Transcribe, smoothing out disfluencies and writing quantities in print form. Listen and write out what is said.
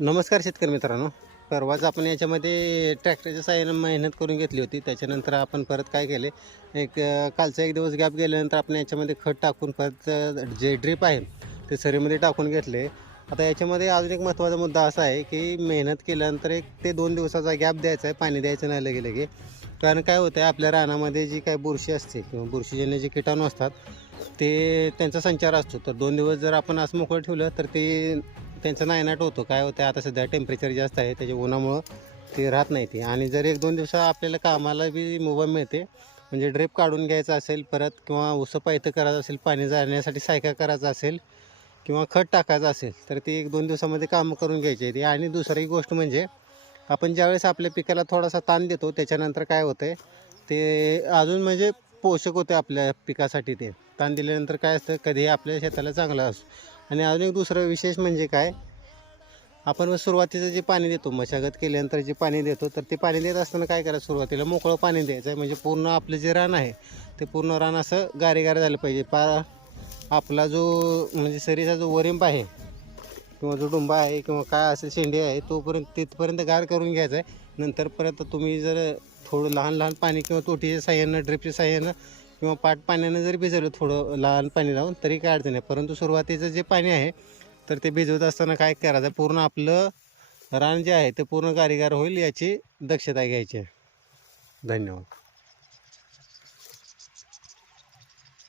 नमस्कार शेतकरी मित्रांनो. परवाच आपण याच्यामध्ये ट्रॅक्टरच्या साहाय्यानं मेहनत करून घेतली होती. त्याच्यानंतर आपण परत काय केले, कालचा एक दिवस गॅप गेल्यानंतर आपण याच्यामध्ये खत टाकून परत जे ड्रीप आहे ते सरीमध्ये टाकून घेतले. आता याच्यामध्ये अजून एक महत्त्वाचा मुद्दा असा आहे की मेहनत केल्यानंतर 1 ते 2 दिवसाचा गॅप द्यायचा आहे, पाणी द्यायचं नाही लगे लगे. कारण काय होतं आहे, आपल्या रानामध्ये जी काही बुरशी असते किंवा बुरशीजन्य जे किटाणू असतात ते त्यांचा संचार असतो. तर 2 दिवस जर आपण असं मोकळं ठेवलं तर ते त्यांचा नायनाट होतो. काय होतं आता सध्या टेम्परेचर जास्त आहे, त्याच्या उन्हामुळं ते राहत नाही ते. आणि जर 1-2 दिवसा आपल्याला कामाला बी मुभा मिळते. म्हणजे ड्रिप काढून घ्यायचा असेल परत किंवा उसं पायतं करायचं असेल, पाणी जाण्यासाठी सायका करायचा असेल किंवा खत टाकायचं असेल तर ते 1-2 दिवसामध्ये कामं करून घ्यायची आहे. आणि दुसरी गोष्ट म्हणजे आपण ज्यावेळेस आपल्या पिकाला थोडासा ताण देतो त्याच्यानंतर काय होतं आहे, ते अजून म्हणजे पोषक होते आपल्या पिकासाठी. ते ताण दिल्यानंतर काय असतं, कधीही आपल्या शेताला चांगलं असतं. आणि अजून एक दुसरं विशेष म्हणजे काय, आपण सुरुवातीचं जे पाणी देतो, मशागत केल्यानंतर जे पाणी देतो, तर ते पाणी देत असताना काय करायचं, सुरुवातीला मोकळं पाणी द्यायचं आहे. म्हणजे पूर्ण आपलं जे रान आहे ते पूर्ण रान असं गारेगार झालं पाहिजे. आपला जो म्हणजे सरीचा जो वरिंब आहे किंवा जो डुंबा आहे किंवा काय असेल शेंडे आहे तोपर्यंत तिथपर्यंत गार करून घ्यायचा आहे. नंतर परत तुम्ही जर थोडं लहान लहान पाणी किंवा तोटीच्या साह्यानं, ड्रिपच्या साह्यानं किंवा पाट पाण्यानं जरी भिजवलं थोडं लहान पाणी लावून तरी काय अडचण नाही. परंतु सुरुवातीचं जे पाणी आहे तर ते भिजवत असताना काय करायचं, पूर्ण आपलं रान जे आहे ते पूर्ण गारीगार होईल याची दक्षता घ्यायची आहे. धन्यवाद.